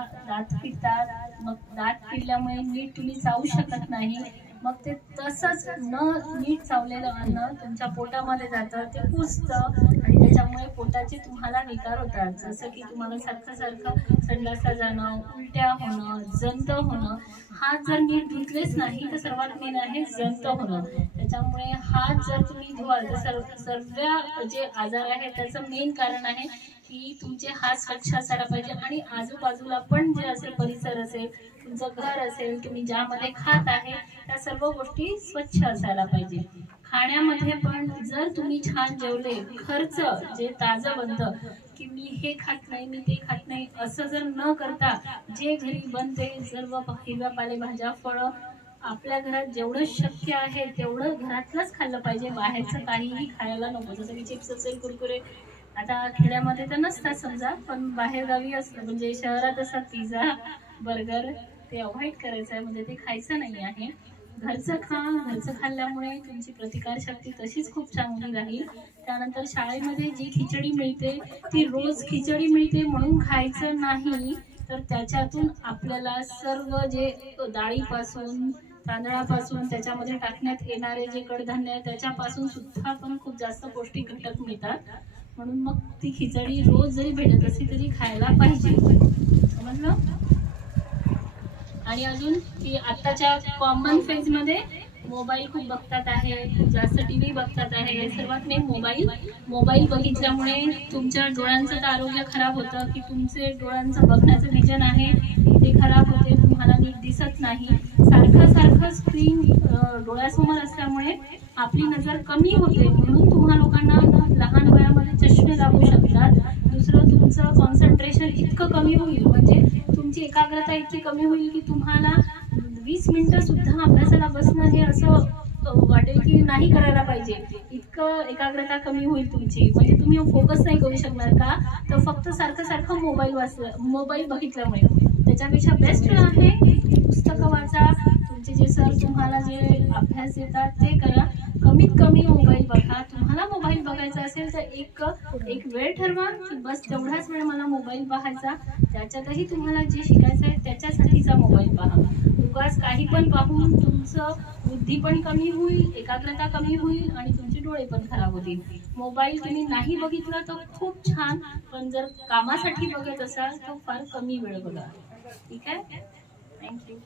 आता दात किडतात, मग दात किडल्यामुळे नीट तुम्ही चावू शकत नाही, मग ते तसंच न नीट चावलेलं अन्न तुमच्या पोटामध्ये जातं, ते कुजतं आणि त्याच्यामुळे पोटाचे तुम्हाला विकार होतात, जसं की तुम्हाला सारखं सारखं संडासला जाणं, उलट्या होणं, जंत होणं. हात जर नीट धुतलेच नाही तर सर्वात मेन आहे जंत होणं. त्याच्यामुळे हात जर तुम्ही धुवाल तर सर्व जे आजार आहे त्याचं मेन कारण आहे की तुमचे हात स्वच्छ असायला पाहिजे आणि आजूबाजूला पण जे असेल परिसर असेल, तुमचं घर असेल, तुम्ही ज्यामध्ये खात आहे त्या सर्व गोष्टी स्वच्छ असायला पाहिजे. खाण्यामध्ये पण जर तुम्ही छान जेवले, खर्च जे ताजं बनतं की मी हे खात नाही, मी ते खात नाही, असं जर न करता जे घरी बनते सर्व हिरव्या पालेभाज्या, फळं, आपल्या घरात जेवढं शक्य आहे तेवढं घरातलंच खाल्लं पाहिजे. बाहेरचं काहीही खायला नको, जसं की चिप्स असेल, कुरकुरे. आता खेड्यामध्ये तर नसतात समजा, पण बाहेर गावी असतं, म्हणजे शहरात असतात पिझ्झा, बर्गर, ते अवॉइड करायचं आहे, म्हणजे ते खायचं नाही आहे. घरचं खा, घरचं खाल्ल्यामुळे तुमची प्रतिकारशक्ती तशीच खूप चांगली राहील. त्यानंतर शाळेमध्ये जी खिचडी मिळते ती रोज खिचडी मिळते म्हणून खायचं नाही, तर त्याच्यातून आपल्याला सर्व जे डाळीपासून, तांदळापासून, त्याच्यामध्ये टाकण्यात येणारे जे कडधान्य आहे त्याच्यापासून सुद्धा पण खूप जास्त पौष्टिक घटक मिळतात. म्हणून मग ती खिचडी रोज जरी भेटत असली तरी खायला पाहिजे, समजलं. आणि अजून की आताच्या कॉमन फेज मध्ये मोबाईल खूप बघतात आहे, खूप जास्त टीव्ही बघतात आहे, सर्वात मेन मोबाईल बघितल्यामुळे तुमच्या डोळ्यांचं तर आरोग्य खराब होतं, की तुमचे डोळ्यांचं बघण्याचं विजन आहे ते खराब होते, तुम्हाला नीट दिसत नाही. सारखं सारखं स्क्रीन डोळ्यासमोर असल्यामुळे आपली नजर कमी होते, म्हणून तुम्हा लोकांना लहान वयामध्ये चष्मे लागू शकतात. दुसरं, तुमचं कॉन्सन्ट्रेशन इतकं कमी होईल, म्हणजे तुमची एकाग्रता इतकी कमी होईल की तुम्हाला 20 मिनिटं सुद्धा अभ्यासाला बसणं हे असं वाटेल की नाही करायला पाहिजे, इतकं एकाग्रता कमी होईल तुमची, म्हणजे तुम्ही फोकस नाही करू शकणार. का तर फक्त सारखं सारखं मोबाईल बघितल्यामुळे. त्याच्यापेक्षा बेस्ट आहे तुम्ही पुस्तकं वाचा, तुमचे जे सर तुम्हाला जे अभ्यास देतात ते करा, कमीत कमी मोबाईल बघा. तुम्हाला मोबाईल बघायचा असेल तर एक वेळ ठरवा की बस तेवढाच वेळ मला मोबाईल पाहायचा, त्याच्यातही तुम्हाला जे शिकायचं आहे त्याच्यासाठीचा मोबाईल पहा. उगाच काही पण पाहून तुमचं बुद्धी पण कमी होईल, एकाग्रता कमी होईल आणि तुमचे डोळे पण खराब होतील. मोबाईल तुम्ही नाही बघितला तर खूप छान, पण जर कामासाठी बघत असाल तर फार कमी वेळ बघा. ठीक आहे, थँक्यू.